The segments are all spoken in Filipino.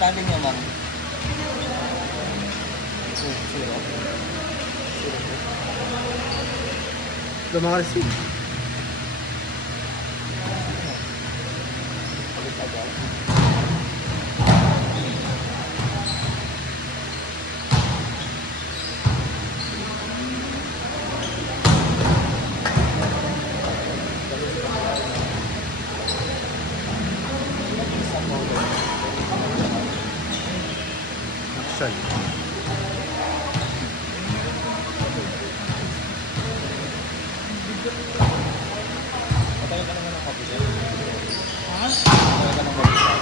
Standing niya lang. Lumakalsig. Action. Patay ka naman ng kapila. Ha? Patay ka ng kapila.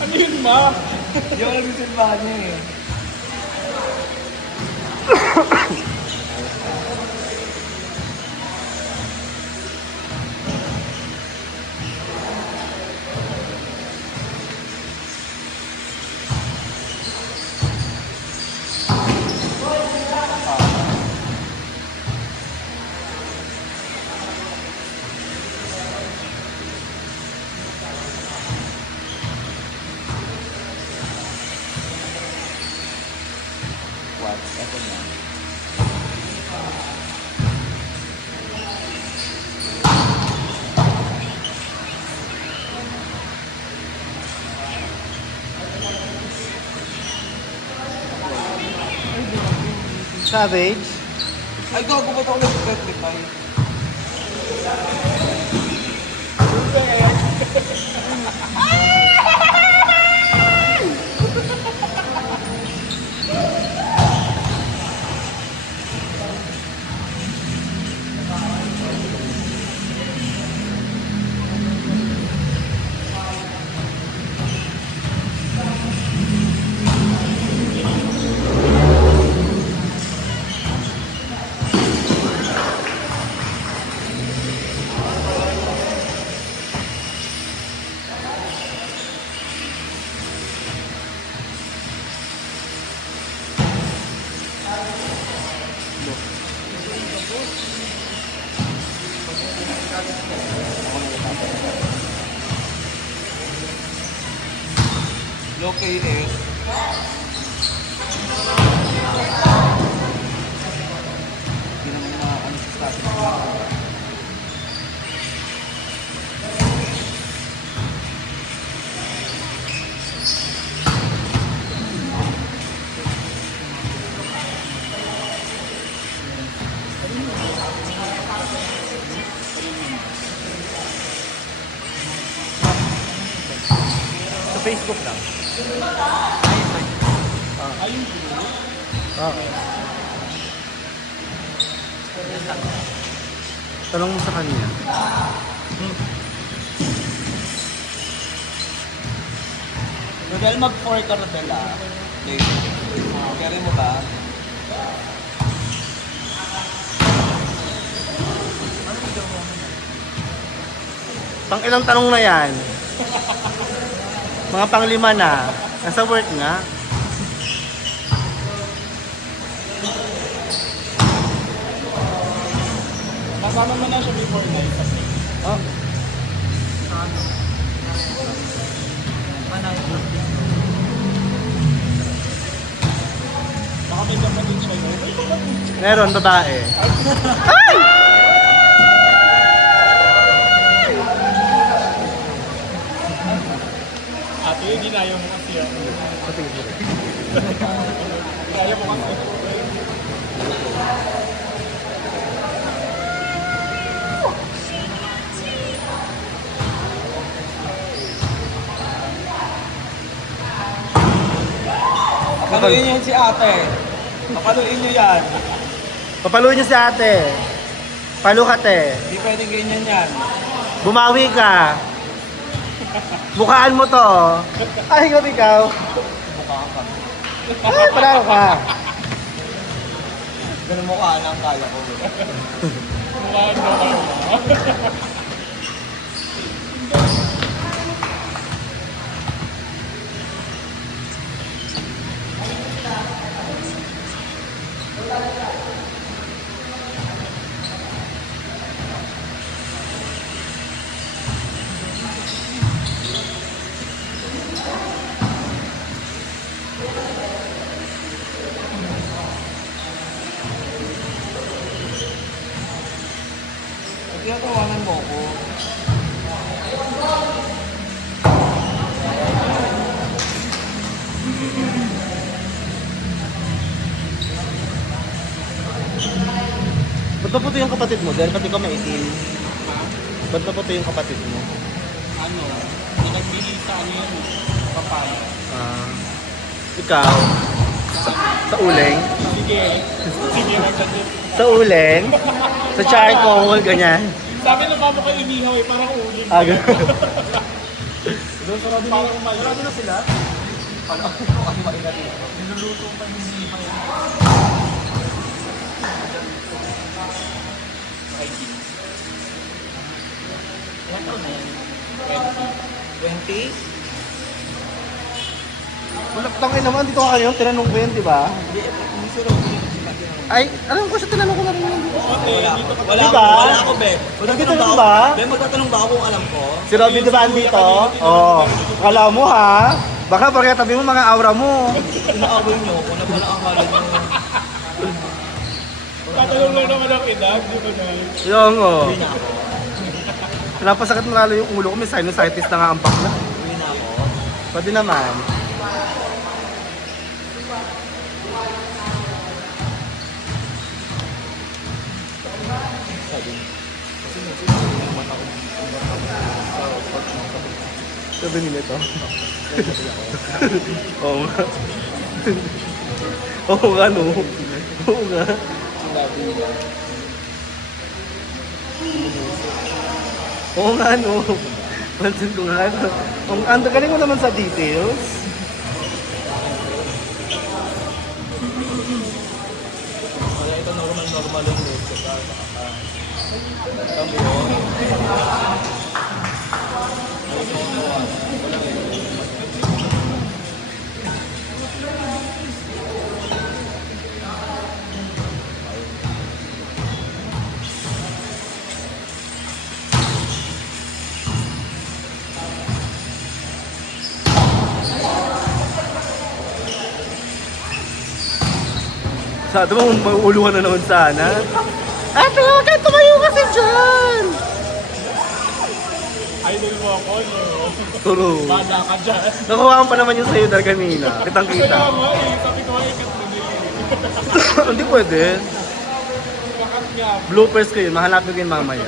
Ano yun, ma? Yung nagsisilbahan niya eh. What? Ito na. Savage. Ay, gago ba't ako nag-verify? Low KS. Hindi naman na ano sa status. Sa Facebook lang. Ayun. Okay. Tanong mo sa kanya. Rodel, mag-4 ka, Rodel, ah. Okay. Carry mo ba? Pang ilang tanong na yan? Mga pang-5 na. Nasa work nga. Kasama mo na siya before guys. Oh. Baka may kapatid siya yun. Meron, babae. Ay! Ate, ginaya mo kasi yan. Patingin mo rin. Ginaya mo kasi. Papaluin niyo si ate. Papaluin niyo yan. Papaluin niyo si ate. Palukate. Hindi pwedeng ganyan yan. Bumawi ka. Bukaan mo to. Ay, ikaw. Mukha ka. Ay, panalo ka. Ganun mukha lang kaya ko. Mukha na kayo ba? Tinatawanan mo ako. Ba't ba puto yung kapatid mo? Dahil pati ko maitim. Ba't ba puto yung kapatid mo? Ano? Nagbili sa ano yun? Papaya. Ah, ikaw? Sa uling? Sige. Sige lang kasi. Sa uling? Sa charcoal, ganyan? Sabi na mama ko inihaw eh, parang uling. Ah, ganun. Parang umalis. Sarado na sila. Ano ako maingat dito? Niluluto pa yung hindi Ilan taon na yan? 20? Tangin naman, dito ka kayo, tinanong ko yun, di ba? Hindi sila Ay, alam ko siya, tinanong ko na rin yun. Wala Diba? Wala ako, Be. Nandito Magtatanong na ba ba? ako? Be, magtatanong ba ako kung alam ko? Si Robby di ba andito? Oo. Kala mo ha? Baka pagkatabi mo mga aura mo. Inaaway niyo ako na pala akala niyo. Tatanong lang naman ang edad, di ba dahil? Yung oh. Uwi na ako. Napasakit na lalo yung ulo ko, may sinusitis na nga ang bakla. Uwi na ako. Pwede naman. Sabi nila ito. Oo nga. Oo nga no. Oo nga. Oo nga no. Pansin ko nga. Ang galing mo naman sa details. Wala ito normal yung load ko. Kami yun. Sa mo, mauuluhan na naman sana. Ate, okay, tumayo kasi dyan! Idol mo ako, no? Turo. Bada ka dyan. Nakuha pa naman yung sa'yo dahil kanina. Kitang Kaya kita. nga eh, sabi ko nga ikat mo din. Hindi pwede. Bakat nga. Bloopers ko yun. Mahanapin ko yun mamaya.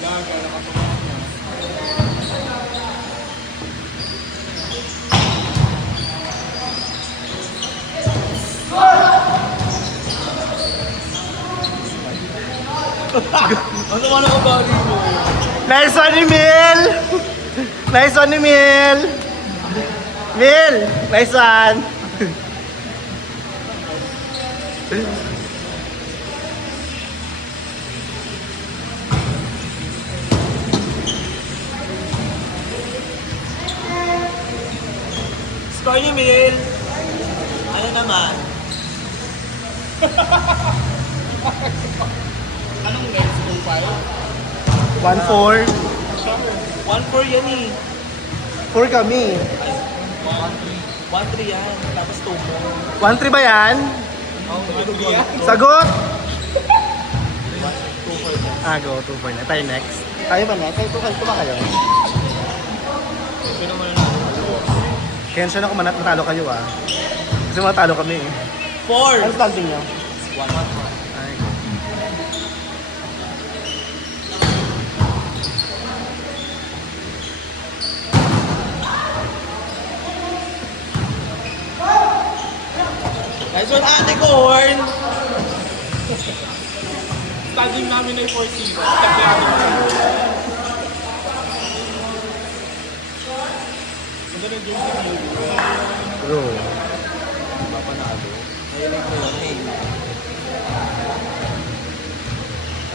Laga, nakasukat niya. Ano ka na kabali mo? Nice one ni Mil! Nice one ni Mil! Mil! Nice one! Score niyo, Mil. Ano naman? Anong next kung file? 1-4. 1-4 yan eh. 4 kami. 1-3 yan. Tapos 2 mo. 1-3 ba yan? Oh, Sagot! 2-4 yan. Ah, go. 2-4 na. Tayo next. Tayo ba next? Tayo ba kayo? Sino mo na natin? Kensya na kung natalo kayo ah. Kasi matalo kami eh. 4! Ano standing nyo? 1-1. Ay, go. Nice one, Ate Corn! Studying namin ay 4-0. Kasi ano Ang galing yung si Bro. Papanalo. Narinig mo yun, hey.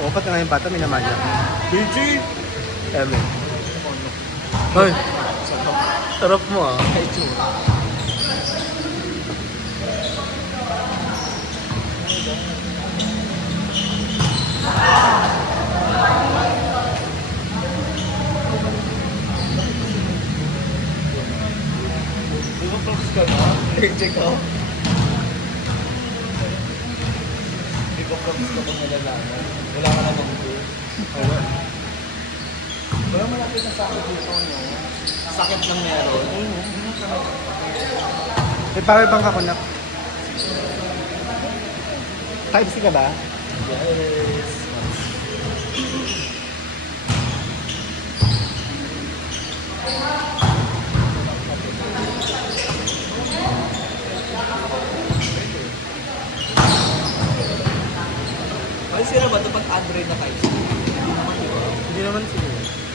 O, ba't nga yung bata minamanya? BG! Eme. Hoy, sarap mo ah. Ay, tsura. Di ba props ka na? Check out. Di ba props ka bang nalalaman? Wala ka namang go. Wala malapit na sakit dito, no? Sakit lang meron. May power bank ako na. Type C ka ba? Yes. Ay, sira ba ito pag Andre na type? Hindi naman, di ba? Hindi naman siguro.